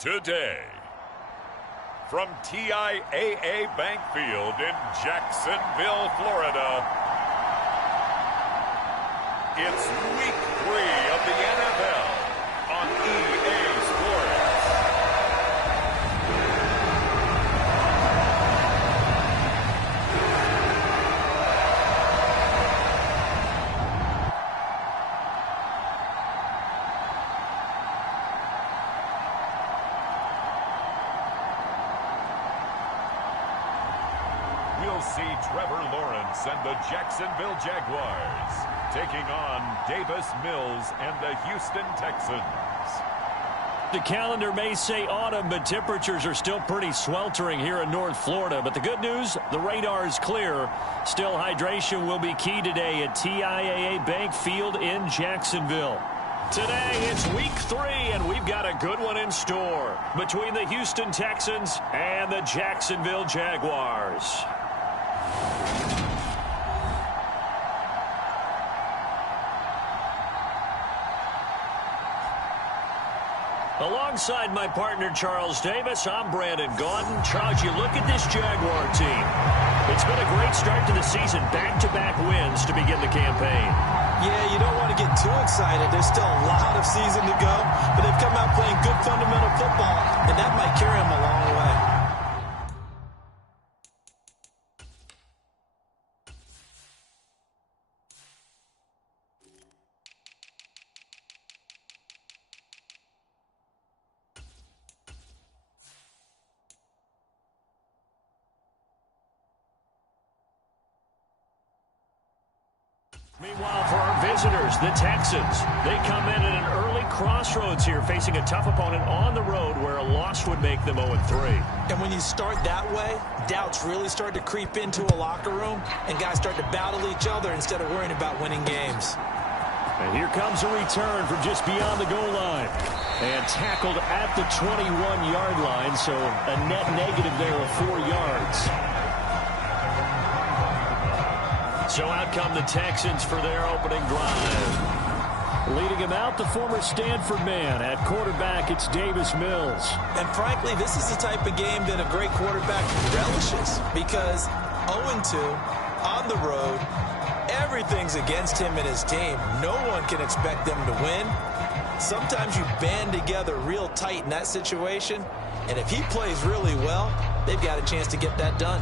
today. From TIAA Bank Field in Jacksonville, Florida, it's Week 3 of the NFL on EA Sports. We'll see Trevor Lawrence and the Jacksonville Jaguars taking on Davis Mills and the Houston Texans. The calendar may say autumn, but temperatures are still pretty sweltering here in North Florida. But the good news, the radar is clear. Still, hydration will be key today at TIAA Bank Field in Jacksonville. Today, it's Week 3, and we've got a good one in store between the Houston Texans and the Jacksonville Jaguars. Alongside my partner, Charles Davis, I'm Brandon Gaudin. Charles, you look at this Jaguar team. It's been a great start to the season, back-to-back wins to begin the campaign. Yeah, you don't want to get too excited. There's still a lot of season to go, but they've come out playing good fundamental football, and that might carry them a long way. Meanwhile, for our visitors, the Texans, they come in at an early crossroads here, facing a tough opponent on the road where a loss would make them 0-3. And when you start that way, doubts really start to creep into a locker room, and guys start to battle each other instead of worrying about winning games. And here comes a return from just beyond the goal line. And tackled at the 21-yard line, so a net negative there of 4 yards. So out come the Texans for their opening drive. Leading him out, the former Stanford man. At quarterback, it's Davis Mills. And frankly, this is the type of game that a great quarterback relishes, because 0-2 on the road, everything's against him and his team. No one can expect them to win. Sometimes you band together real tight in that situation, and if he plays really well, they've got a chance to get that done.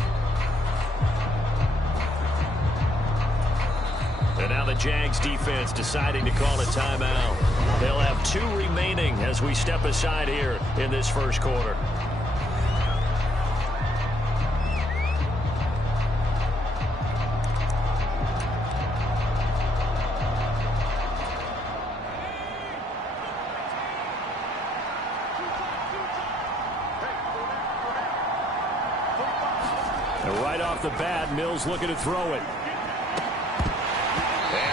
And now the Jags defense deciding to call a timeout. They'll have 2 remaining as we step aside here in this first quarter. And right off the bat, Mills looking to throw it.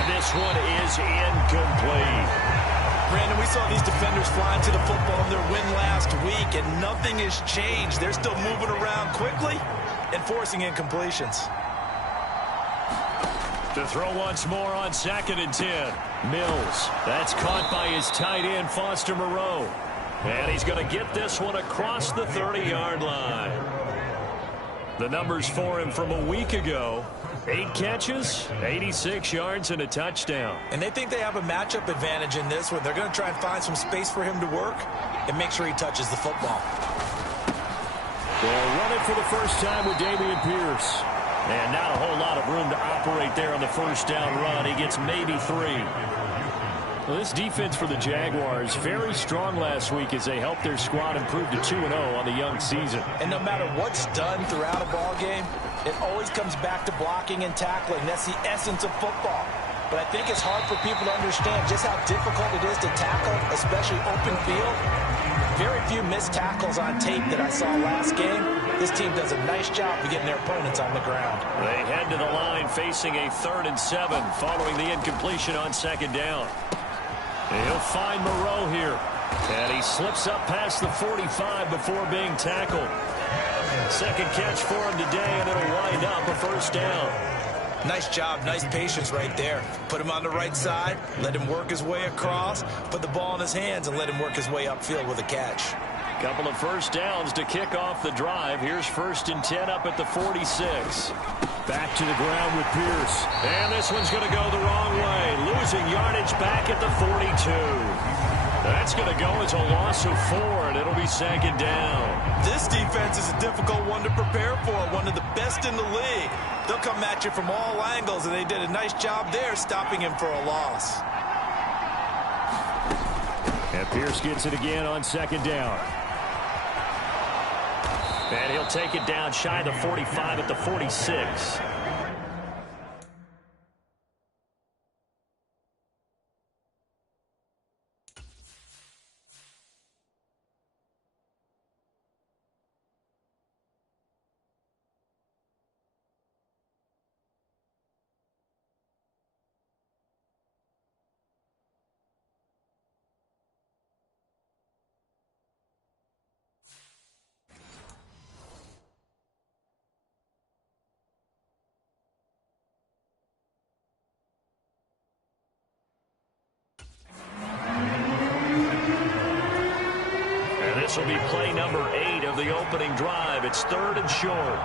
This one is incomplete. Brandon, we saw these defenders flying to the football in their win last week, and nothing has changed. They're still moving around quickly and forcing incompletions. To throw once more on 2nd and 10. Mills, that's caught by his tight end, Foster Moreau. And he's going to get this one across the 30-yard line. The numbers for him from a week ago: 8 catches, 86 yards, and a touchdown. And they think they have a matchup advantage in this one. They're going to try and find some space for him to work and make sure he touches the football. They'll run it for the first time with Dameon Pierce. And not a whole lot of room to operate there on the first down run. He gets maybe 3. Well, this defense for the Jaguars, very strong last week as they helped their squad improve to 2-0 on the young season. And no matter what's done throughout a ball game, it always comes back to blocking and tackling. That's the essence of football. But I think it's hard for people to understand just how difficult it is to tackle, especially open field. Very few missed tackles on tape that I saw last game. This team does a nice job of getting their opponents on the ground. They head to the line facing a 3rd and 7 following the incompletion on 2nd down. And he'll find Moreau here. And he slips up past the 45 before being tackled. 2nd catch for him today, and it'll wind up a 1st down. Nice job, nice patience right there. Put him on the right side, let him work his way across, put the ball in his hands, and let him work his way upfield with a catch. Couple of first downs to kick off the drive. Here's 1st and 10 up at the 46. Back to the ground with Pierce. And this one's going to go the wrong way. Losing yardage back at the 42. That's going to go as a loss of 4, and it'll be 2nd down. This defense is a difficult one to prepare for, one of the best in the league. They'll come at you from all angles, and they did a nice job there stopping him for a loss. And Pierce gets it again on 2nd down. And he'll take it down shy of the 45 at the 46. This will be play number 8 of the opening drive. It's 3rd and short.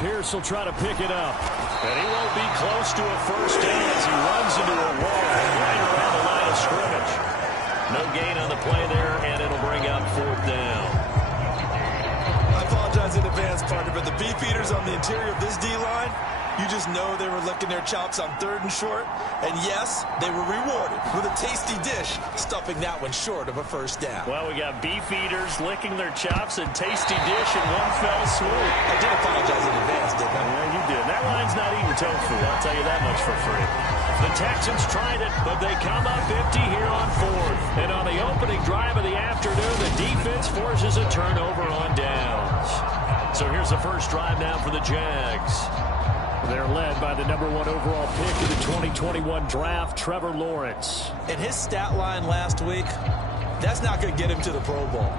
Pierce will try to pick it up. And he won't be close to a first down as he runs into a wall right around the line of scrimmage. No gain on the play there, and it'll bring up 4th down. I apologize in advance, partner, but the beefeaters on the interior of this D-line, you just know they were licking their chops on 3rd and short. And yes, they were rewarded with a tasty dish, stuffing that one short of a first down. Well, we got beef eaters licking their chops and tasty dish in one fell swoop. I did apologize in advance, didn't I? Yeah, you did. That line's not eating tofu, I'll tell you that much for free. The Texans tried it, but they come up empty here on 4th. And on the opening drive of the afternoon, the defense forces a turnover on downs. So here's the first drive now for the Jags. They're led by the #1 overall pick in the 2021 draft, Trevor Lawrence. And his stat line last week, that's not going to get him to the Pro Bowl.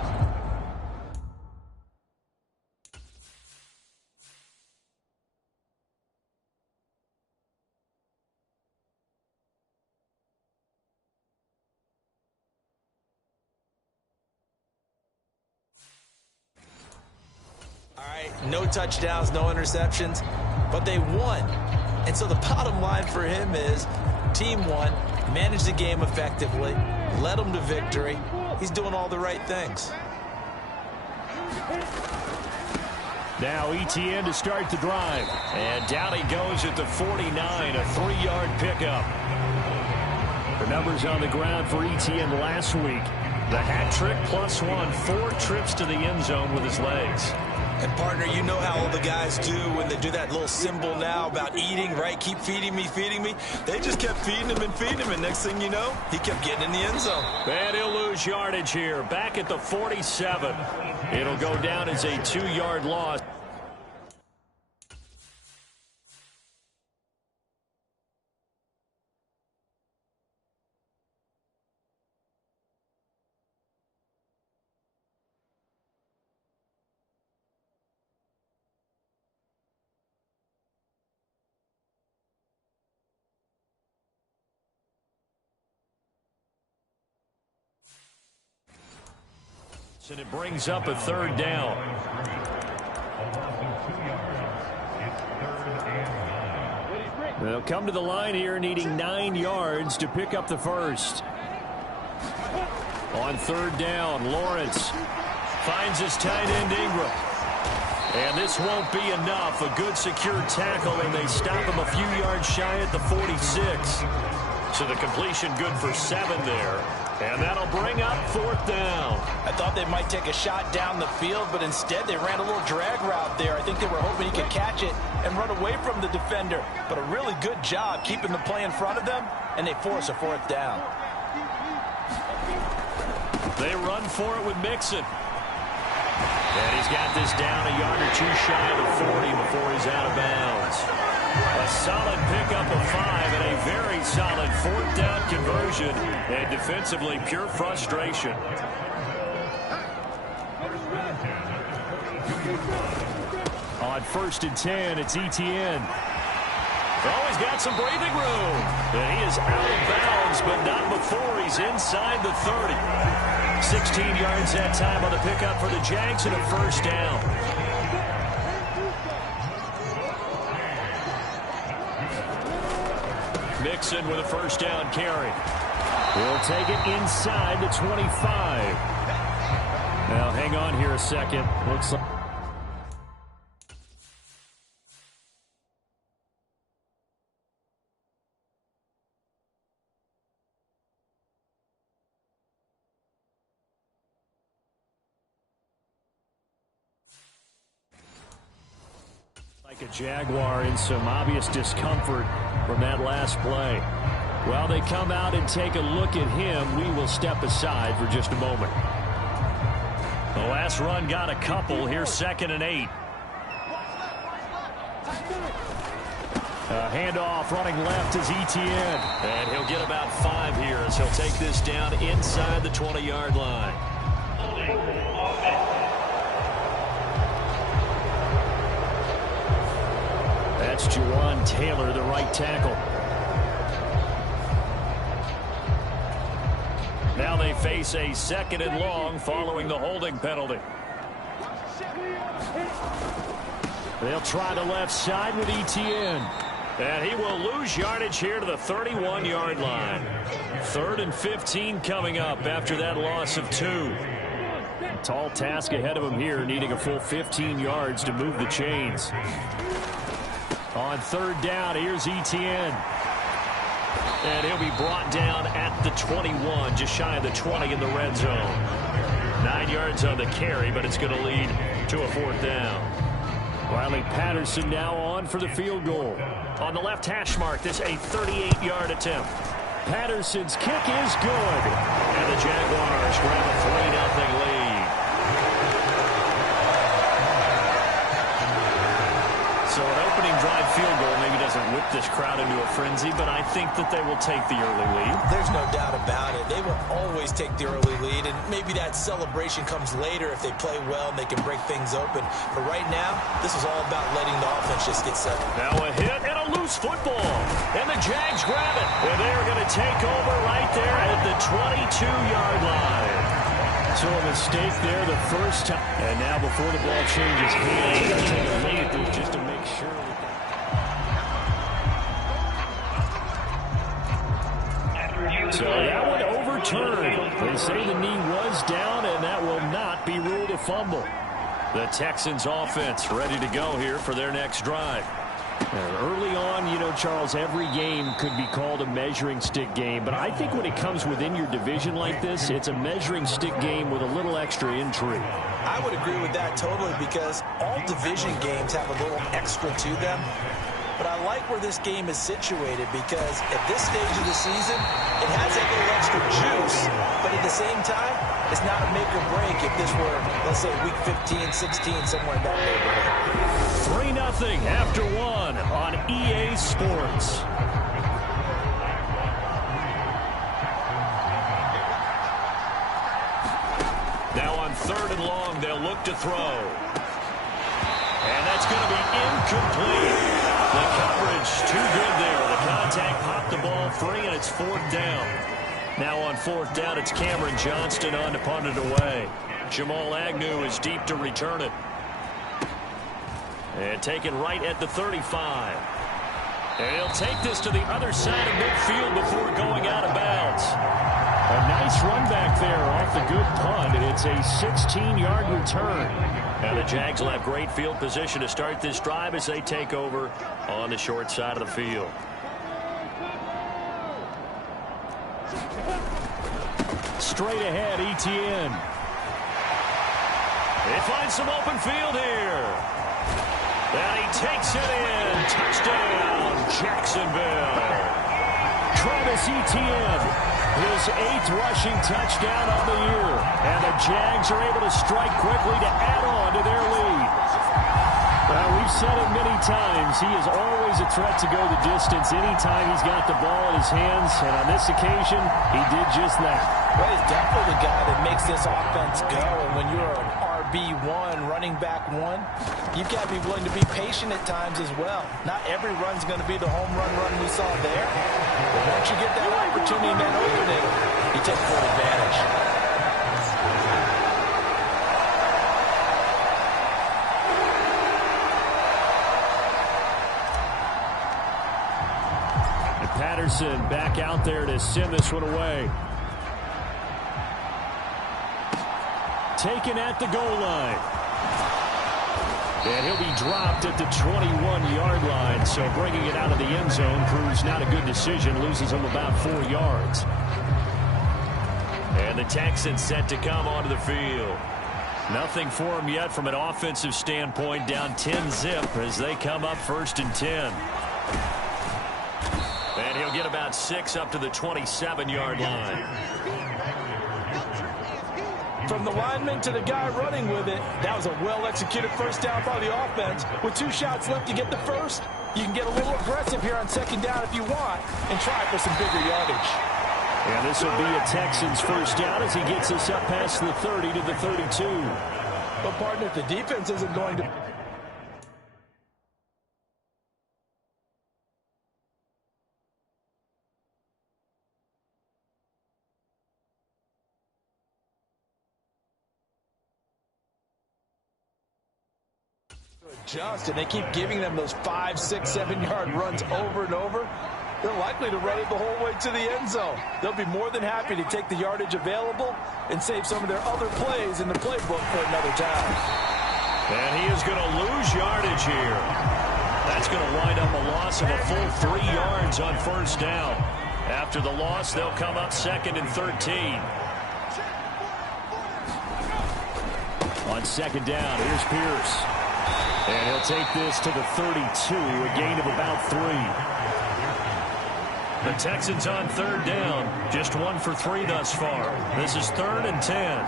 All right, no touchdowns, no interceptions, but they won. And so the bottom line for him is team won, managed the game effectively, led them to victory. He's doing all the right things. Now ETN to start the drive. And down he goes at the 49, a 3-yard pickup. The numbers on the ground for ETN last week. The hat trick +1, 4 trips to the end zone with his legs. And, partner, you know how all the guys do when they do that little symbol now about eating, right? Keep feeding me, feeding me. They just kept feeding him and feeding him, and next thing you know, he kept getting in the end zone. And he'll lose yardage here, back at the 47. It'll go down as a 2-yard loss. And it brings up a 3rd down. They'll come to the line here needing 9 yards to pick up the first. On 3rd down, Lawrence finds his tight end Ingram. And this won't be enough. A good secure tackle, and they stop him a few yards shy at the 46. So the completion good for 7 there. And that'll bring up 4th down. I thought they might take a shot down the field, but instead they ran a little drag route there. I think they were hoping he could catch it and run away from the defender. But a really good job keeping the play in front of them, and they force a 4th down. They run for it with Mixon. And he's got this down a yard or 2 shy of the 40 before he's out of bounds. A solid pickup of 5 and a very solid 4th down conversion. And defensively, pure frustration. On 1st and 10, it's ETN. Oh, he's got some breathing room. And he is out of bounds, but not before he's inside the 30. 16 yards that time on the pickup for the Jags and a first down. Mixon with a first down carry. He'll take it inside the 25. Now, hang on here a second. Looks like... like a Jaguar in some obvious discomfort from that last play. While they come out and take a look at him, we will step aside for just a moment. The last run got a couple. Here's 2nd and 8. Handoff running left is Etienne. And he'll get about 5 here as he'll take this down inside the 20-yard line. That's Juwan Taylor, the right tackle. Now they face a 2nd and long following the holding penalty. They'll try the left side with Etienne. And he will lose yardage here to the 31-yard line. 3rd and 15 coming up after that loss of 2. A tall task ahead of him here, needing a full 15 yards to move the chains. On 3rd down, here's Etienne. And he'll be brought down at the 21, just shy of the 20 in the red zone. 9 yards on the carry, but it's going to lead to a 4th down. Riley Patterson now on for the field goal. On the left hash mark, this a 38-yard attempt. Patterson's kick is good. And the Jaguars grab a 3-0 lead. So an opening drive field goal maybe doesn't whip this crowd into a frenzy, but I think that they will take the early lead. There's no doubt about it. They will always take the early lead, and maybe that celebration comes later if they play well and they can break things open. But right now, this is all about letting the offense just get settled. Now a hit and a loose football. And the Jags grab it. And they're going to take over right there at the 22-yard line. So a mistake there the first time. And now before the ball changes hands, they're going to take a look at this just to make sure. So that one overturned. They say the knee was down, and that will not be ruled a fumble. The Texans offense ready to go here for their next drive. And early on, you know, Charles, every game could be called a measuring stick game. But I think when it comes within your division like this, it's a measuring stick game with a little extra intrigue. I would agree with that totally because all division games have a little extra to them. But I like where this game is situated because at this stage of the season, it has that little extra juice. But at the same time, it's not a make or break if this were, let's say, week 15, 16, somewhere in that neighborhood. 3-0 after 1 on EA Sports. Now on 3rd and long, they'll look to throw. And that's going to be incomplete. The coverage too good there. The contact popped the ball free, and it's 4th down. Now on 4th down, it's Cameron Johnston on to punt it away. Jamal Agnew is deep to return it. And taken right at the 35. And he'll take this to the other side of midfield before going out of bounds. A nice run back there off the good punt, and it's a 16-yard return. And the Jags will have great field position to start this drive as they take over on the short side of the field. Straight ahead, Etienne. They find some open field here. And he takes it in. Touchdown, Jacksonville. Travis Etienne, his 8th rushing touchdown on the year. And the Jags are able to strike quickly to add on to their lead. Well, we've said it many times. He is always a threat to go the distance anytime he's got the ball in his hands. And on this occasion, he did just that. Well, he's definitely the guy that makes this offense go. And when you're an RB RB1, running back one, you've got to be willing to be patient at times as well. Not every run's going to be the home run we saw there. But once you get that opportunity and that opening, you take full advantage. And Patterson back out there to send this one away. Taken at the goal line. And he'll be dropped at the 21-yard line. So bringing it out of the end zone proves not a good decision. Loses him about 4 yards. And the Texans set to come onto the field. Nothing for him yet from an offensive standpoint. Down 10-zip as they come up 1st and 10. And he'll get about 6 up to the 27-yard line. From the lineman to the guy running with it, that was a well-executed first down by the offense. With 2 shots left to get the first, you can get a little aggressive here on 2nd down if you want and try for some bigger yardage. And this will be a Texans first down as he gets us up past the 30 to the 32. But, partner, if the defense isn't going to... adjust, and they keep giving them those 5, 6, 7-yard runs over and over, they're likely to run it the whole way to the end zone. They'll be more than happy to take the yardage available and save some of their other plays in the playbook for another time. And he is going to lose yardage here. That's going to wind up a loss of a full 3 yards on 1st down. After the loss, they'll come up 2nd and 13. On 2nd down, here's Pierce. And he'll take this to the 32, a gain of about 3. The Texans on 3rd down, just 1 for 3 thus far. This is 3rd and 10.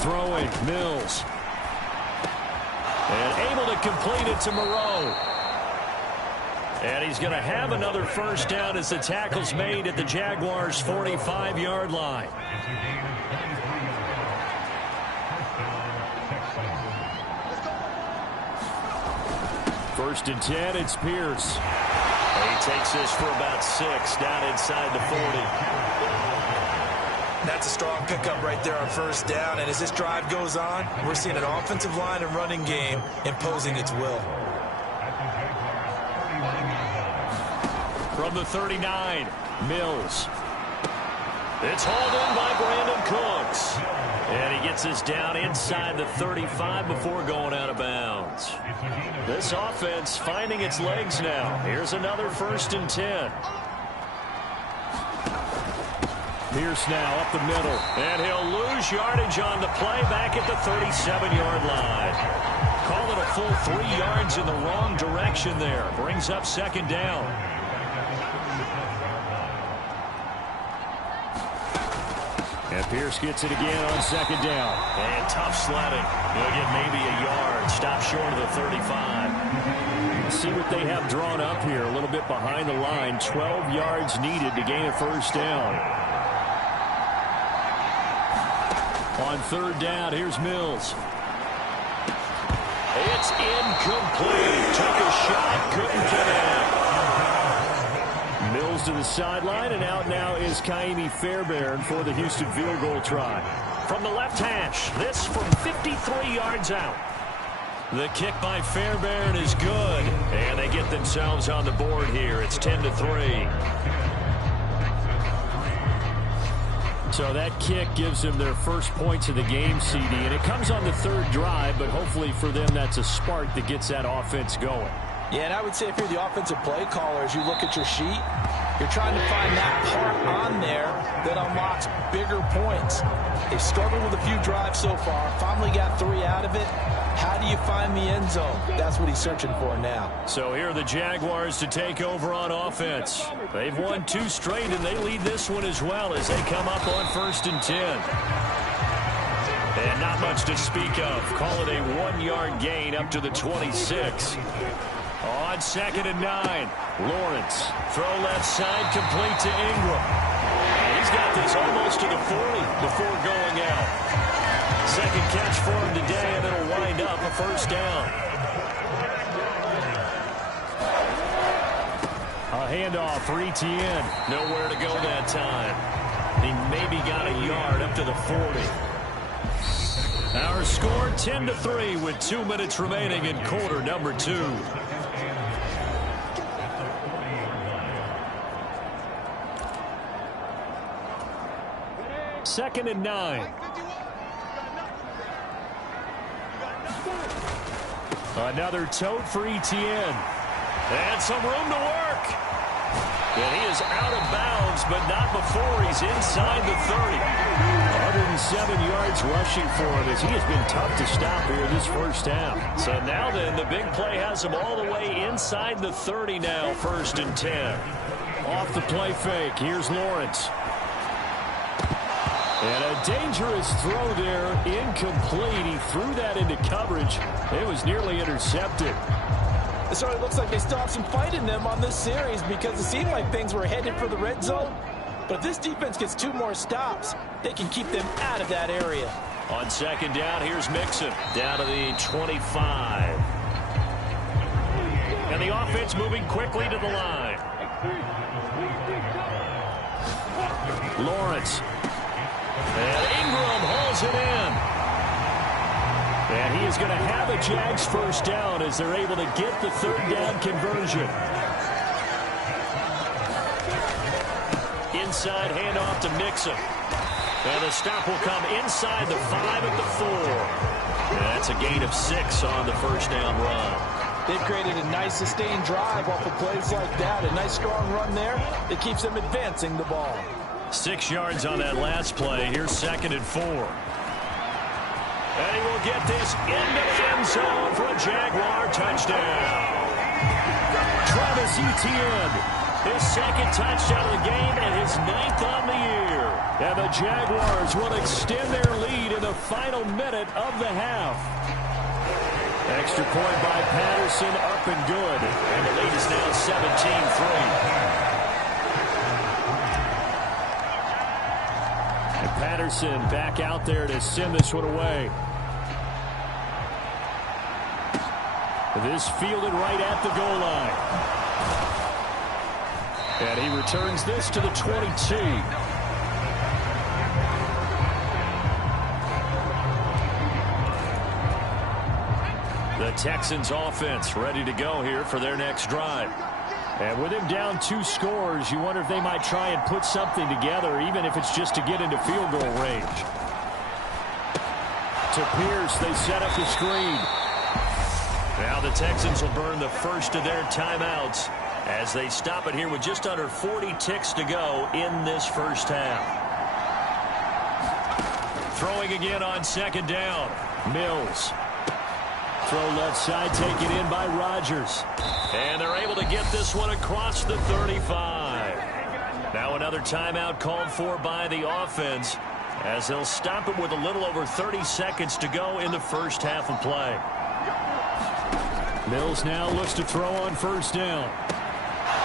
Throwing, Mills. And able to complete it to Moreau. And he's going to have another first down as the tackle's made at the Jaguars' 45-yard line. First and 10, it's Pierce. And he takes this for about 6 down inside the 40. That's a strong pickup right there on 1st down, and as this drive goes on, we're seeing an offensive line and running game imposing its will. From the 39, Mills. It's hauled in by Brandon Cooks. And he gets this down inside the 35 before going out of bounds. This offense finding its legs now. Here's another 1st and 10. Pierce now up the middle. And he'll lose yardage on the play back at the 37-yard line. Call it a full 3 yards in the wrong direction there. Brings up 2nd down. And Pierce gets it again on 2nd down. And tough sledding. He'll get maybe a yard. Stop short of the 35. See what they have drawn up here. A little bit behind the line. 12 yards needed to gain a first down. On 3rd down, here's Mills. It's incomplete. Took a shot, couldn't connect. Mills to the sideline, and out now is Kaimi Fairbairn for the Houston field goal try. From the left hash, this from 53 yards out. The kick by Fairbairn is good, and they get themselves on the board here. It's 10-3. So that kick gives them their first points of the game, CD, and it comes on the 3rd drive, but hopefully for them that's a spark that gets that offense going. Yeah, and I would say if you're the offensive play caller, as you look at your sheet, you're trying to find that part on there that unlocks bigger points. They've struggled with a few drives so far, finally got 3 out of it. How do you find the end zone? That's what he's searching for now. So here are the Jaguars to take over on offense. They've won 2 straight, and they lead this one as well as they come up on 1st and 10. And not much to speak of. Call it a 1-yard gain up to the 26. On 2nd and 9, Lawrence. Throw left side, complete to Ingram. He's got this almost to the 40 before going out. Second catch for him today, and it'll wind up a first down. A handoff for Etienne. Nowhere to go that time. He maybe got a yard up to the 40. Our score 10-3 with 2 minutes remaining in quarter number 2. Second and 9. Another tote for Etienne. And some room to work. And he is out of bounds, but not before he's inside the 30. 107 yards rushing for him as he has been tough to stop here this first half. So now then, the big play has him all the way inside the 30 now, 1st and 10. Off the play fake, here's Lawrence. And a dangerous throw there, incomplete. He threw that into coverage. It was nearly intercepted. So it looks like they still have some fight in them on this series because it seemed like things were headed for the red zone. But if this defense gets 2 more stops, they can keep them out of that area. On second down, here's Mixon down to the 25. And the offense moving quickly to the line. Lawrence. And Ingram hauls it in. And he is going to have a Jags first down as they're able to get the 3rd down conversion. Inside handoff to Mixon. And the stop will come inside the 5 at the 4. And that's a gain of 6 on the first down run. They've created a nice sustained drive off of plays like that. A nice strong run there that keeps them advancing the ball. 6 yards on that last play. Here's 2nd and 4. And he will get this into the end zone for a Jaguar touchdown. Travis Etienne. His 2nd touchdown of the game and his 9th on the year. And the Jaguars will extend their lead in the final minute of the half. Extra point by Patterson, up and good. And the lead is now 17-3. And Patterson back out there to send this one away. This fielded right at the goal line. And he returns this to the 22. The Texans offense ready to go here for their next drive. And with him down 2 scores, you wonder if they might try and put something together, even if it's just to get into field goal range. To Pierce, they set up the screen. Now the Texans will burn the first of their timeouts as they stop it here with just under 40 ticks to go in this first half. Throwing again on 2nd down. Mills. Throw left side, taken in by Rodgers. And they're able to get this one across the 35. Now another timeout called for by the offense as they'll stop it with a little over 30 seconds to go in the first half of play. Mills now looks to throw on 1st down.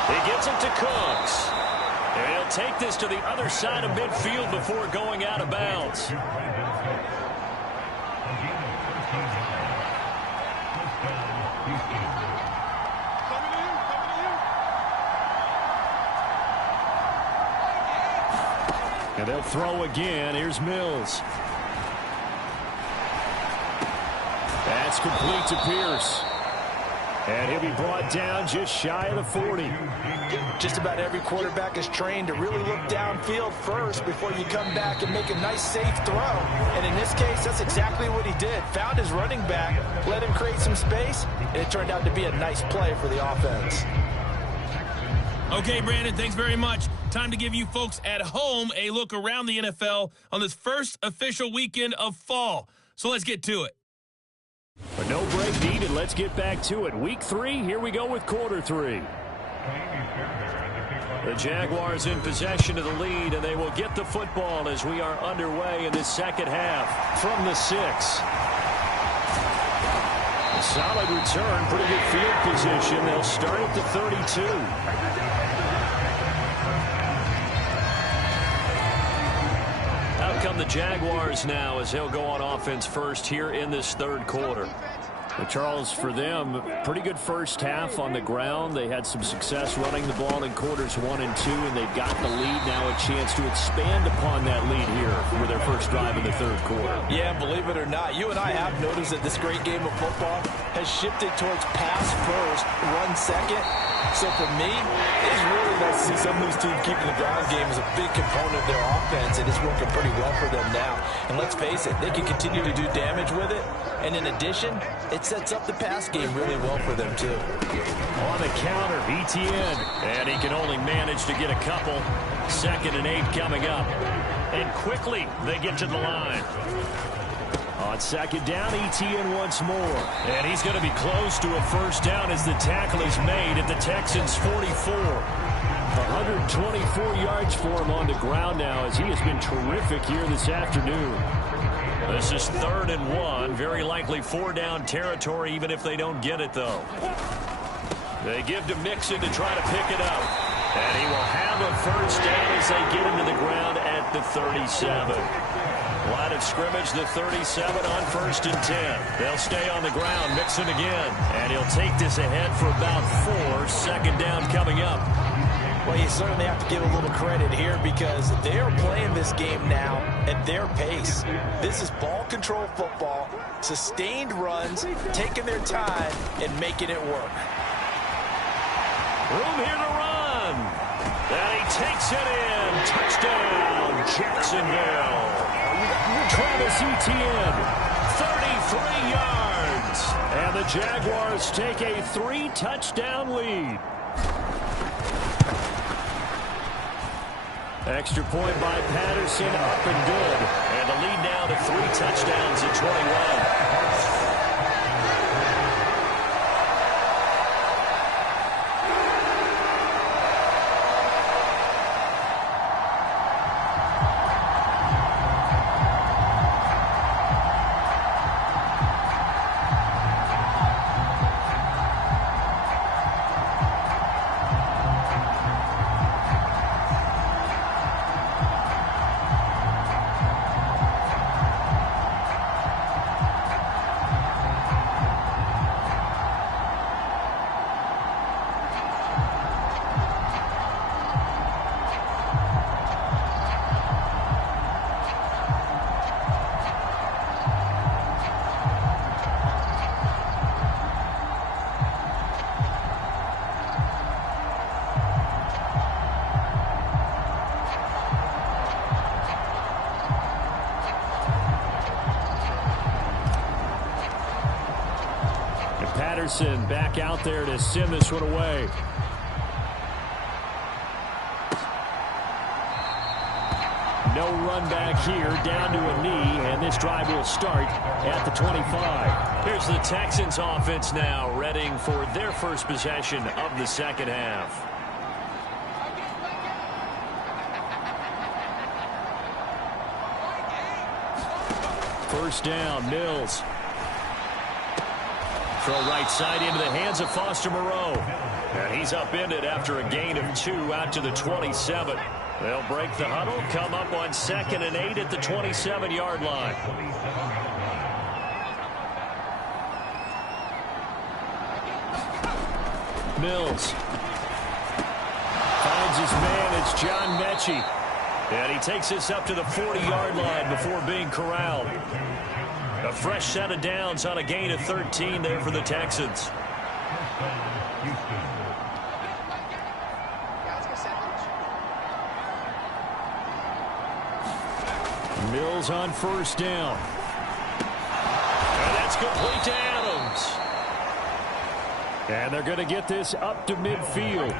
He gets it to Cooks. And he'll take this to the other side of midfield before going out of bounds. And they'll throw again. Here's Mills. That's complete to Pierce. And he'll be brought down just shy of the 40. Just about every quarterback is trained to really look downfield first before you come back and make a nice, safe throw. And in this case, that's exactly what he did. Found his running back, let him create some space, and it turned out to be a nice play for the offense. Okay, Brandon, thanks very much. Time to give you folks at home a look around the NFL on this first official weekend of fall. So let's get to it. But no break needed. Let's get back to it. Week 3, here we go with quarter 3. The Jaguars in possession of the lead, and they will get the football as we are underway in the second half from the 6. A solid return, pretty good field position. They'll start at the 32. the Jaguars now as he'll go on offense first here in this third quarter. Well, Charles, for them, pretty good first half on the ground. They had some success running the ball in quarters 1 and 2, and they've got the lead now, a chance to expand upon that lead here for their first drive in the third quarter. Yeah, believe it or not, you and I have noticed that this great game of football has shifted towards pass first, run second. So for me, it's really nice to see some of these teams keeping the ground game as a big component of their offense, and it's working pretty well for them now. And let's face it, they can continue to do damage with it. And in addition, it sets up the pass game really well for them, too. On the counter, ETN. And he can only manage to get a couple. 2nd and 8 coming up. And quickly, they get to the line. On 2nd down, ETN once more. And he's going to be close to a first down as the tackle is made at the Texans' 44. 124 yards for him on the ground now as he has been terrific here this afternoon. This is 3rd and 1. Very likely 4-down territory even if they don't get it, though. They give to Mixon to try to pick it up. And he will have a first down as they get him to the ground at the 37. Line of scrimmage, the 37 on 1st and 10. They'll stay on the ground. Mixon again. And he'll take this ahead for about 4. 2nd down coming up. Well, you certainly have to give a little credit here because they are playing this game now at their pace. This is ball control football, sustained runs, taking their time, and making it work. Room here to run. And he takes it in. Touchdown, Jacksonville. Travis Etienne, 33 yards. And the Jaguars take a 3-touchdown lead. Extra point by Patterson, up and good. And the lead now to 3 touchdowns at 21. Patterson back out there to send this one away. No run back here, down to a knee, and this drive will start at the 25. Here's the Texans offense now, readying for their first possession of the second half. First down, Mills. Throw right side into the hands of Foster Moreau. And he's upended after a gain of 2 out to the 27. They'll break the huddle, come up on 2nd and 8 at the 27-yard line. Mills finds his man. It's John Mechie. And he takes this up to the 40-yard line before being corralled. A fresh set of downs on a gain of 13 there for the Texans. Mills on first down. And that's complete to Adams. And they're going to get this up to midfield.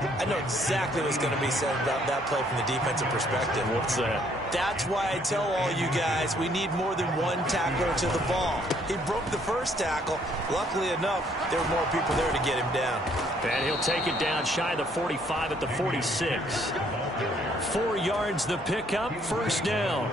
I know exactly what's going to be said about that play from the defensive perspective. What's that? That's why I tell all you guys we need more than one tackler to the ball. He broke the first tackle. Luckily enough, there were more people there to get him down. And he'll take it down shy of the 45 at the 46. 4 yards the pickup, first down.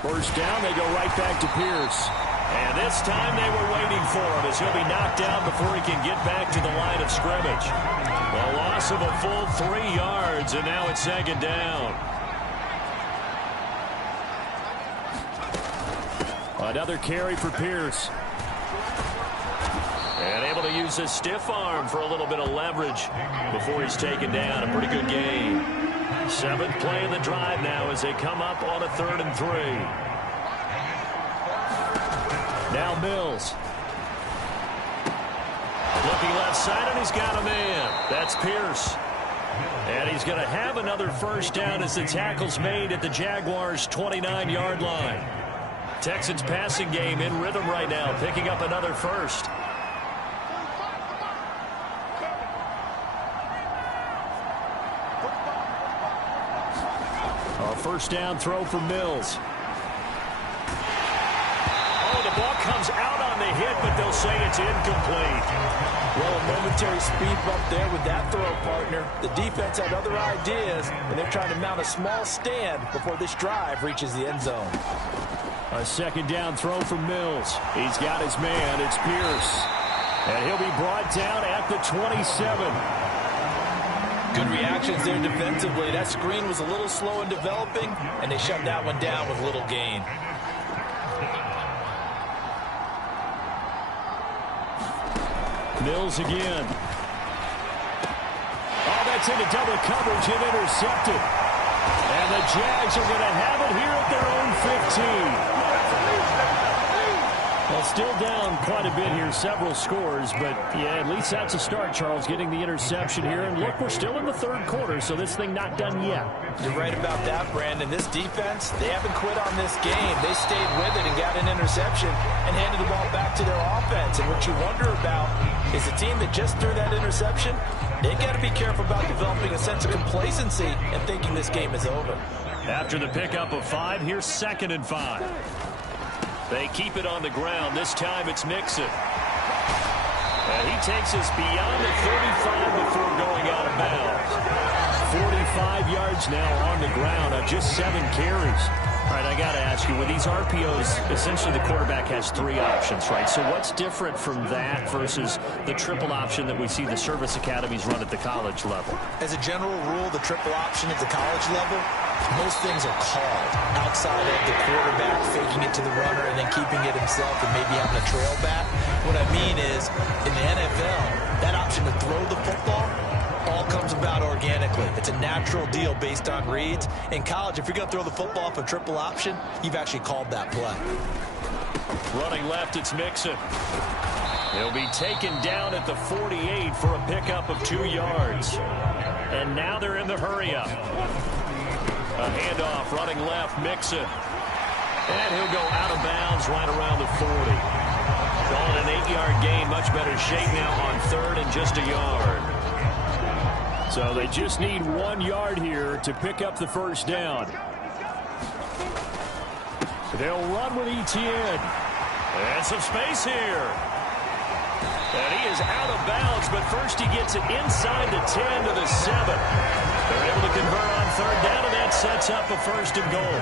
First down, they go right back to Pierce. And this time they were waiting for him as he'll be knocked down before he can get back to the line of scrimmage. A loss of a full 3 yards, and now it's second down. Another carry for Pierce. And able to use his stiff arm for a little bit of leverage before he's taken down. A pretty good game. 7th play of the drive now as they come up on a 3rd and 3. Now Mills. Looking left side, and he's got a man. That's Pierce. And he's going to have another first down as the tackle's made at the Jaguars' 29-yard line. Texans passing game in rhythm right now, picking up another first. A first down throw for Mills. Oh, the ball comes out on the hit, but they'll say it's incomplete. Well, a momentary speed bump there with that throw, partner. The defense had other ideas, and they're trying to mount a small stand before this drive reaches the end zone. A second down throw from Mills. He's got his man. It's Pierce. And he'll be brought down at the 27. Good reactions there defensively. That screen was a little slow in developing, and they shut that one down with little gain. Mills again. Oh, that's into double coverage and intercepted. And the Jags are going to have it here at their own 15. Well, still down quite a bit here, several scores, but yeah, at least that's a start, Charles, getting the interception here. And look, we're still in the 3rd quarter, so this thing not done yet. You're right about that, Brandon. This defense, they haven't quit on this game. They stayed with it and got an interception and handed the ball back to their offense. And what you wonder about is the team that just threw that interception, they got to be careful about developing a sense of complacency and thinking this game is over. After the pickup of 5, here's 2nd and 5. They keep it on the ground. This time it's Mixon. And he takes us beyond the 35 before going out of bounds. 45 yards now on the ground on just 7 carries. All right, I got to ask you, with these RPOs, essentially the quarterback has 3 options, right? So what's different from that versus the triple option that we see the service academies run at the college level? As a general rule, the triple option at the college level, most things are called outside of the quarterback faking it to the runner and then keeping it himself and maybe having a trail back. What I mean is, in the NFL, that option to throw the football all comes about organically. It's a natural deal based on reads. In college, if you're going to throw the football off a triple option, you've actually called that play. Running left, it's Mixon. He'll be taken down at the 48 for a pickup of 2 yards. And now they're in the hurry-up. A handoff, running left, Mixon. And he'll go out of bounds right around the 40. Calling an 8-yard gain, much better shape now on 3rd and just a yard. So they just need 1 yard here to pick up the first down. They'll run with Etienne. And some space here. And he is out of bounds, but first he gets it inside the 10 to the 7. They're able to convert on 3rd down, and that sets up a 1st and goal.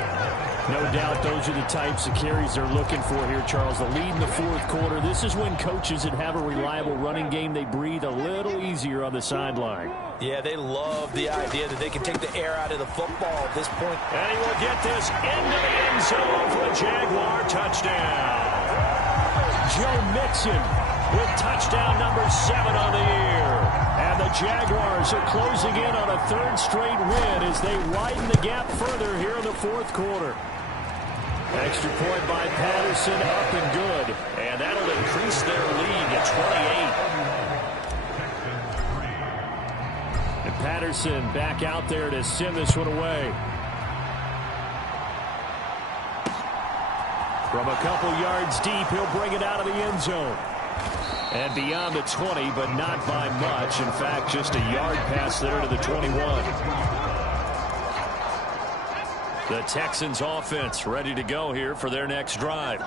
No doubt those are the types of carries they're looking for here, Charles. The lead in the 4th quarter. This is when coaches that have a reliable running game, they breathe a little easier on the sideline. Yeah, they love the idea that they can take the air out of the football at this point. And he will get this into the end zone for a Jaguar touchdown. Joe Mixon with touchdown number 7 on the year. And the Jaguars are closing in on a 3rd straight win as they widen the gap further here in the 4th quarter. Extra point by Patterson, up and good. And that'll increase their lead to 28. And Patterson back out there to send this one away. From a couple yards deep, he'll bring it out of the end zone. And beyond the 20, but not by much. In fact, just a yard pass there to the 21. The Texans offense ready to go here for their next drive.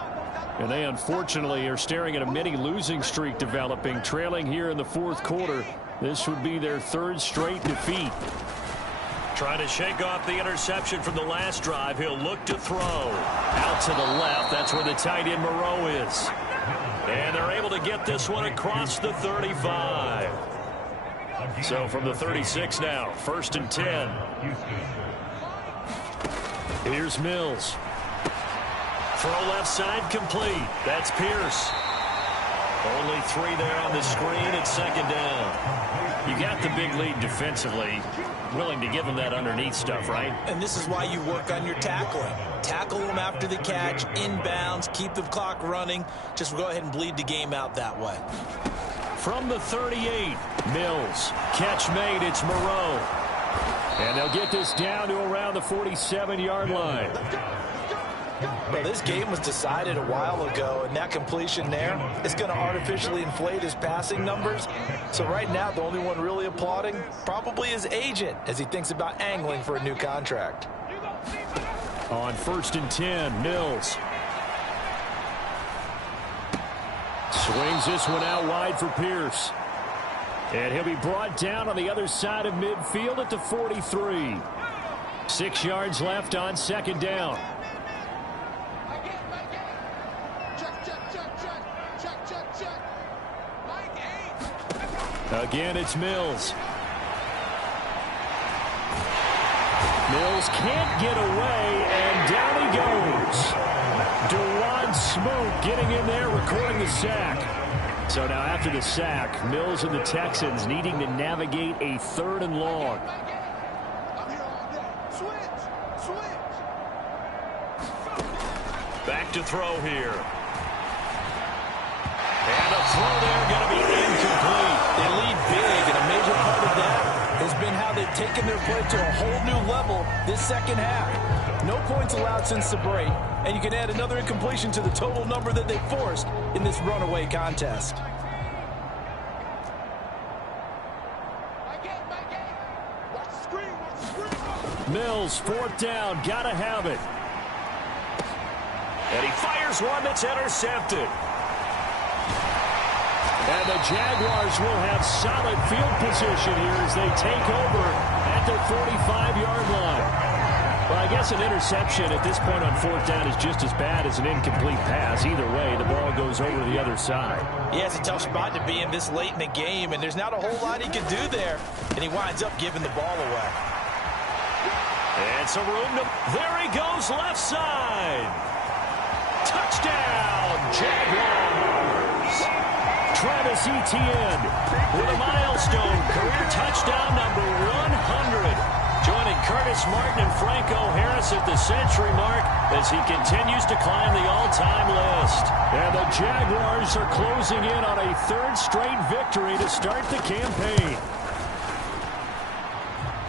And they unfortunately are staring at a mini losing streak developing, trailing here in the 4th quarter. This would be their 3rd straight defeat. Trying to shake off the interception from the last drive. He'll look to throw. Out to the left. That's where the tight end Moreau is. And they're able to get this one across the 35. So from the 36 now, 1st and 10. Here's Mills. Throw left side complete. That's Pierce. Only 3 there on the screen at 2nd down. You got the big lead defensively. Willing to give him that underneath stuff, right? And this is why you work on your tackling. Tackle them after the catch, inbounds, keep the clock running. Just go ahead and bleed the game out that way. From the 38, Mills. Catch made, it's Moreau. And they'll get this down to around the 47-yard line. Well, this game was decided a while ago, and that completion there is going to artificially inflate his passing numbers. So right now, the only one really applauding probably his agent as he thinks about angling for a new contract. On 1st and 10, Mills. Swings this one out wide for Pierce. And he'll be brought down on the other side of midfield at the 43. 6 yards left on 2nd down. Again, it's Mills. Mills can't get away, and down he goes. Dewan Smoot getting in there, recording the sack. So now after the sack, Mills and the Texans needing to navigate a 3rd and long. Back to throw here. And a throw there going to be incomplete. They lead big, and a major part of that has been how they've taken their play to a whole new level this 2nd half. No points allowed since the break, and you can add another incompletion to the total number that they forced in this runaway contest. Mills, 4th down, gotta have it. And he fires one that's intercepted. And the Jaguars will have solid field position here as they take over at their 45-yard line. Well, I guess an interception at this point on 4th down is just as bad as an incomplete pass. Either way, the ball goes over to the other side. Yeah, it's a tough spot to be in this late in the game, and there's not a whole lot he can do there, and he winds up giving the ball away. And some room to... There he goes, left side. Touchdown, Jaguars. Travis Etienne with a milestone career touchdown number 100. Joining Curtis Martin and Franco Harris at the century mark as he continues to climb the all-time list. And the Jaguars are closing in on a 3rd straight victory to start the campaign.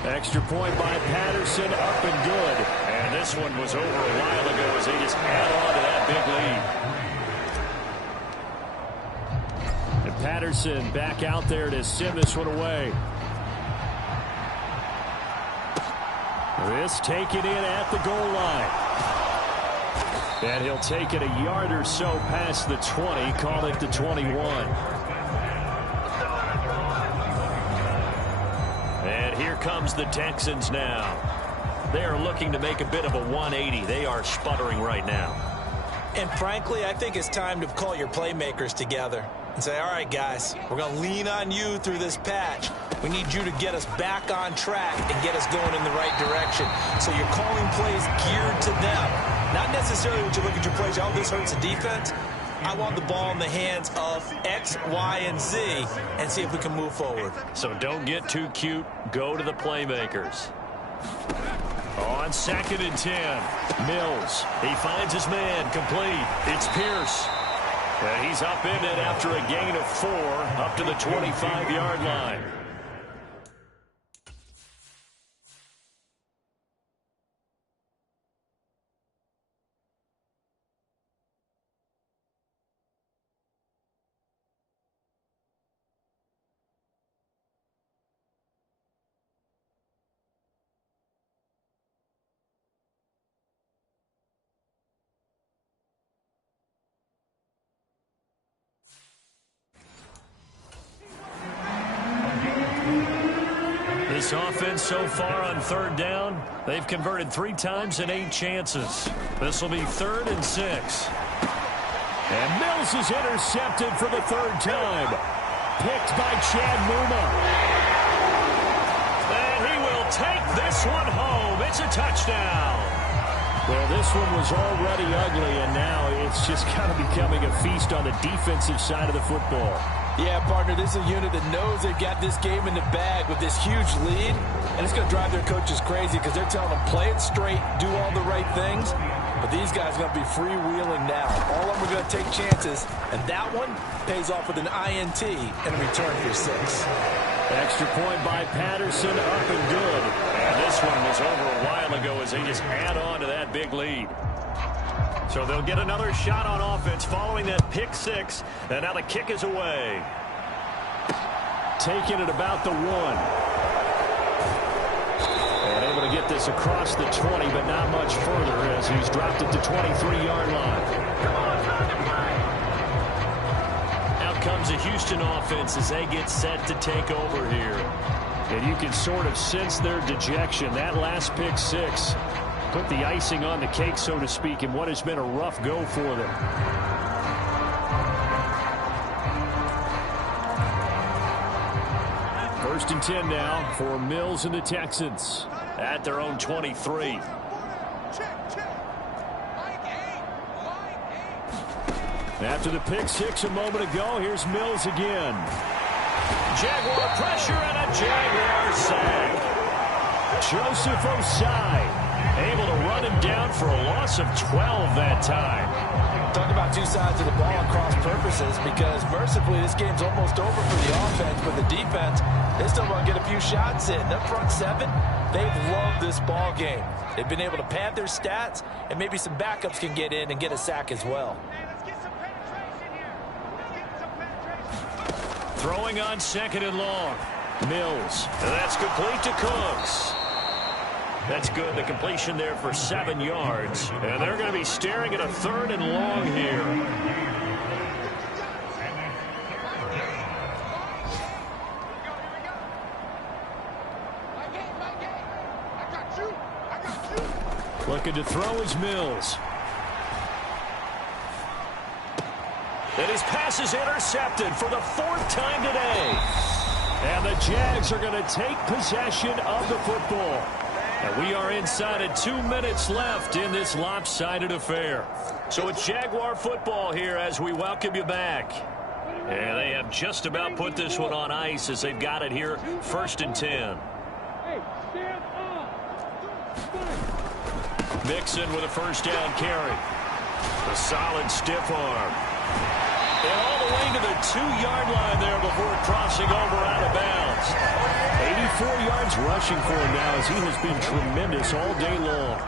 Extra point by Patterson, up and good. And this one was over a while ago as they just add on to that big lead. And Patterson back out there to send this one away. This taken in at the goal line. And he'll take it a yard or so past the 20, call it the 21. And here comes the Texans now. They are looking to make a bit of a 180. They are sputtering right now. And frankly, I think it's time to call your playmakers together and say, all right, guys, we're going to lean on you through this patch. We need you to get us back on track and get us going in the right direction. So you're calling plays geared to them. Not necessarily when you look at your plays, oh, this hurts the defense. I want the ball in the hands of X, Y, and Z and see if we can move forward. So don't get too cute. Go to the playmakers. On 2nd and 10, Mills. He finds his man, complete. It's Pierce. And he's up in it after a gain of 4, up to the 25-yard line. This offense so far on third down, they've converted 3 times in 8 chances. This will be 3rd and 6. And Mills is intercepted for the 3rd time. Picked by Chad Muma. And he will take this one home. It's a touchdown. Well, this one was already ugly, and now it's just kind of becoming a feast on the defensive side of the football. Yeah, partner, this is a unit that knows they've got this game in the bag with this huge lead, and it's going to drive their coaches crazy because they're telling them play it straight, do all the right things, but these guys are going to be freewheeling now. All of them are going to take chances, and that one pays off with an INT and a return for 6. Extra point by Patterson, up and good. And this one was over a while ago as they just add on to that big lead. So they'll get another shot on offense following that pick 6. And now the kick is away. Taking it about the 1. And able to get this across the 20, but not much further as he's dropped it to 23-yard line. Out comes the Houston offense as they get set to take over here. And you can sort of sense their dejection. That last pick 6 put the icing on the cake, so to speak, in what has been a rough go for them. First and 10 now for Mills and the Texans. At their own 23. After the pick 6 a moment ago, here's Mills again. Jaguar pressure and a Jaguar sack. Joseph Osai able to run him down for a loss of 12 that time. Talk about 2 sides of the ball and cross purposes, because mercifully this game's almost over for the offense, but the defense, they still want to get a few shots in. Their front 7, they've loved this ball game. They've been able to pad their stats, and maybe some backups can get in and get a sack as well. Throwing on 2nd and long. Mills. And that's complete to Cooks. That's good. The completion there for 7 yards. And they're going to be staring at a 3rd and long here. Looking to throw is Mills. And his pass is intercepted for the 4th time today. And the Jags are going to take possession of the football. And we are inside of 2 minutes left in this lopsided affair. So it's Jaguar football here as we welcome you back. And they have just about put this one on ice as they've got it here, 1st and 10. Mixon with a 1st down carry. A solid stiff arm. And all the way to the 2-yard line there before crossing over out of bounds. 84 yards rushing for him now as he has been tremendous all day long.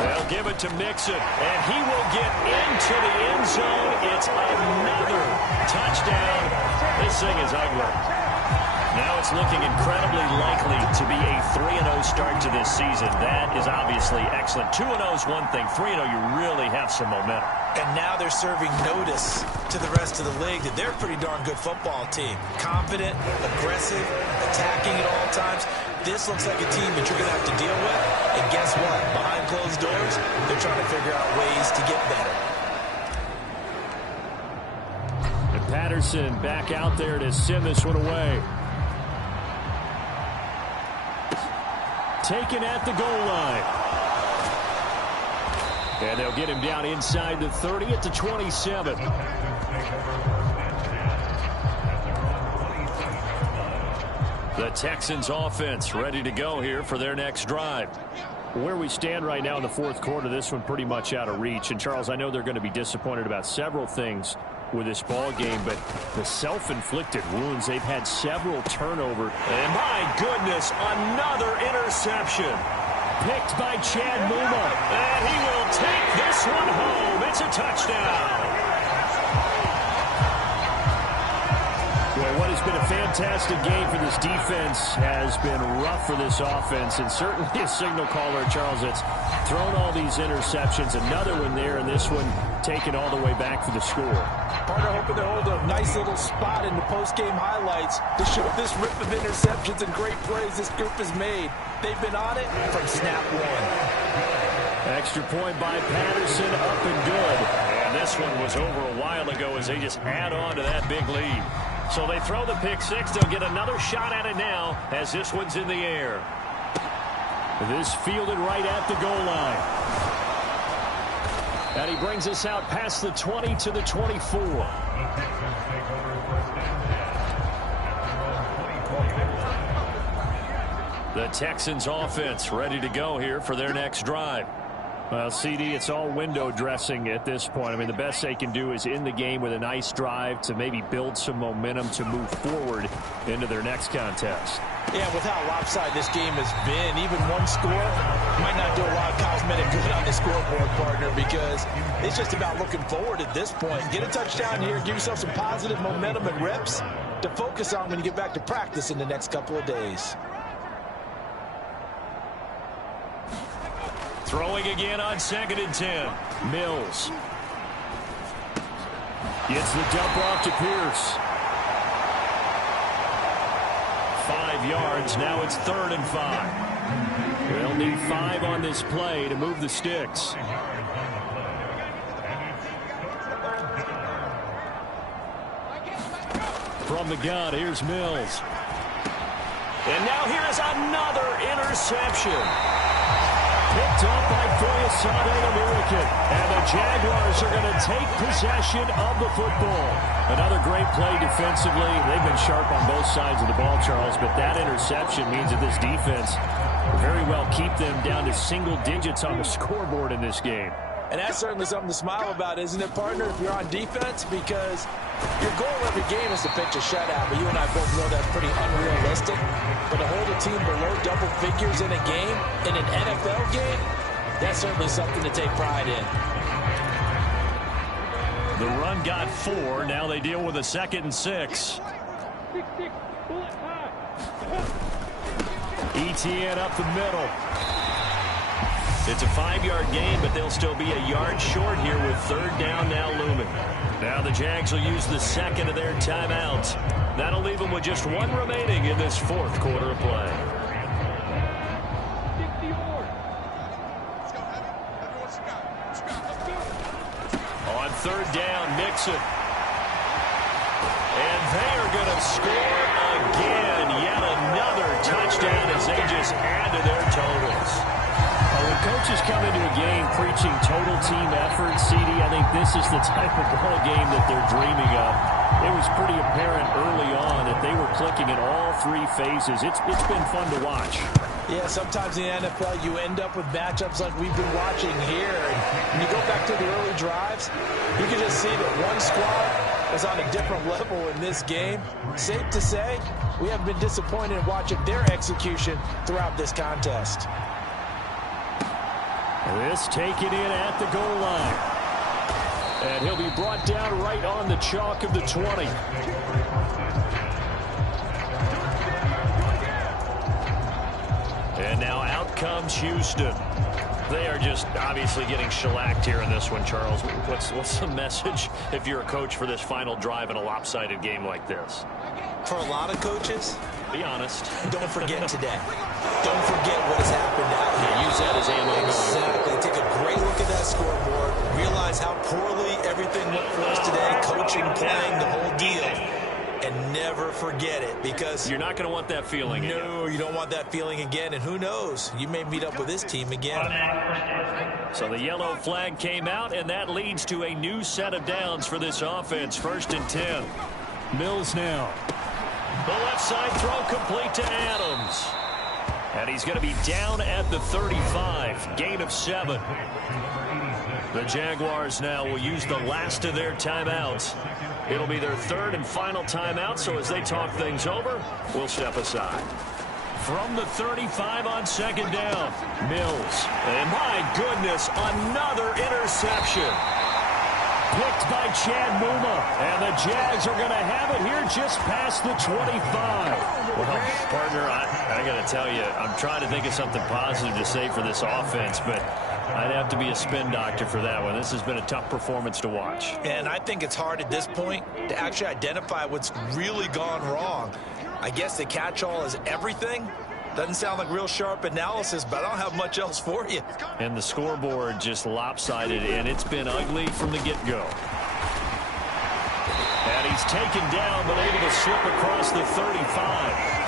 They'll give it to Mixon, and he will get into the end zone. It's another touchdown. This thing is ugly. Now it's looking incredibly likely to be a 3-0 start to this season. That is obviously excellent. 2-0 is one thing. 3-0, you really have some momentum. And now they're serving notice to the rest of the league that they're a pretty darn good football team. Confident, aggressive, attacking at all times. This looks like a team that you're going to have to deal with. And guess what? Behind closed doors, they're trying to figure out ways to get better. And Patterson back out there to send this one away. Taken at the goal line. And they'll get him down inside the 30 at the 27. The Texans offense ready to go here for their next drive. Where we stand right now in the 4th quarter, this one pretty much out of reach. And, Charles, I know they're going to be disappointed about several things with this ball game, but the self-inflicted wounds, they've had several turnovers. And my goodness, another interception. Picked by Chad Muma. And he will take this one home. It's a touchdown. Well, what has been a fantastic game for this defense. Has been rough for this offense, and certainly a signal caller, Charles, that's thrown all these interceptions. Another one there, and this one taken all the way back for the score. Partner hoping to hold a nice little spot in the post-game highlights to show this rip of interceptions and great plays this group has made. They've been on it from snap one. Extra point by Patterson, up and good. And this one was over a while ago as they just add on to that big lead. So they throw the pick six. They'll get another shot at it now as this one's in the air. This fielded right at the goal line. And he brings us out past the 20 to the 24. The Texans offense ready to go here for their next drive. Well, CD, it's all window dressing at this point. I mean, the best they can do is in the game with a nice drive to maybe build some momentum to move forward into their next contest. Yeah, with how lopsided this game has been, even one score might not do a lot of cosmetic good on the scoreboard, partner, because it's just about looking forward at this point. Get a touchdown here, give yourself some positive momentum and reps to focus on when you get back to practice in the next couple of days. Throwing again on 2nd and 10. Mills gets the dump off to Pierce. 5 yards. Now it's 3rd and 5. They'll need 5 on this play to move the sticks. From the gun, here's Mills. And now here is another interception. Picked up by Foyesade American. And the Jaguars are going to take possession of the football. Another great play defensively. They've been sharp on both sides of the ball, Charles, but that interception means that this defense will very well keep them down to single digits on the scoreboard in this game. And that's certainly something to smile about, isn't it, partner, if you're on defense? Because your goal every game is to pitch a shutout, but you and I both know that's pretty unrealistic. But to hold a team below double figures in a game, in an NFL game, that's certainly something to take pride in. The run got 4. Now they deal with a 2nd and 6. ETN up the middle. It's a 5-yard gain, but they'll still be a yard short here with 3rd down now looming. Now the Jags will use the 2nd of their timeouts. That'll leave them with just 1 remaining in this 4th quarter of play. On 3rd down, Nixon. And they are going to score again. Yet another touchdown as they just add to their totals. When coaches come into a game preaching total team effort, CD, I think this is the type of ball game that they're dreaming of. It was pretty apparent early on that they were clicking in all 3 phases. It's been fun to watch. Yeah, sometimes in the NFL you end up with matchups like we've been watching here. And when you go back to the early drives, you can just see that one squad was on a different level in this game. Safe to say, we haven't been disappointed in watching their execution throughout this contest. This taken in at the goal line. And he'll be brought down right on the chalk of the 20. And now out comes Houston. They are just obviously getting shellacked here in this one, Charles. What's the message if you're a coach for this final drive in a lopsided game like this? For a lot of coaches, be honest. Don't forget today. Don't forget what has happened out here. Use that as ammo. Exactly. Take a great look at that scoreboard. Realize how poorly everything went for us today. Coaching, playing, the whole deal. And never forget it, because you're not going to want that feeling again. No, you don't want that feeling again. And who knows? You may meet up with this team again. So the yellow flag came out, and that leads to a new set of downs for this offense. 1st and 10. Mills now. The left side throw complete to Adams. And he's going to be down at the 35. Gain of 7. The Jaguars now will use the last of their timeouts. It'll be their 3rd and final timeout, so as they talk things over, we'll step aside. From the 35 on 2nd down, Mills. And my goodness, another interception. picked by Chad Muma. And the Jags are going to have it here just past the 25. Well, partner, I got to tell you, I'm trying to think of something positive to say for this offense, but I'd have to be a spin doctor for that one. This has been a tough performance to watch. And I think it's hard at this point to actually identify what's really gone wrong. I guess the catch-all is everything. Doesn't sound like real sharp analysis, but I don't have much else for you. And the scoreboard just lopsided, and it's been ugly from the get-go. And he's taken down, but able to slip across the 35.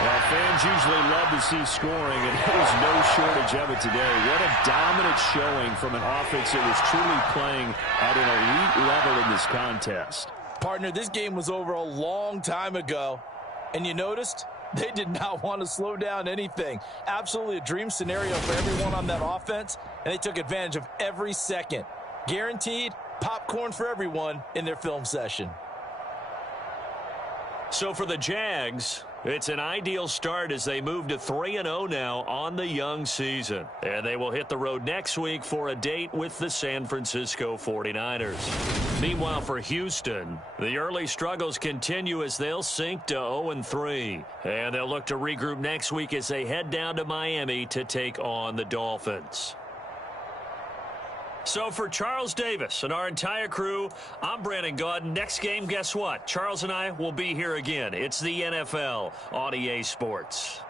Well, fans usually love to see scoring, and there was no shortage of it today. What a dominant showing from an offense that was truly playing at an elite level in this contest. Partner, this game was over a long time ago, and you noticed they did not want to slow down anything. Absolutely a dream scenario for everyone on that offense, and they took advantage of every second. Guaranteed popcorn for everyone in their film session. So for the Jags, it's an ideal start as they move to 3-0 now on the young season. And they will hit the road next week for a date with the San Francisco 49ers. Meanwhile, for Houston, the early struggles continue as they'll sink to 0-3. And they'll look to regroup next week as they head down to Miami to take on the Dolphins. So for Charles Davis and our entire crew, I'm Brandon Gaudin. Next game, guess what? Charles and I will be here again. It's the NFL on EA Sports.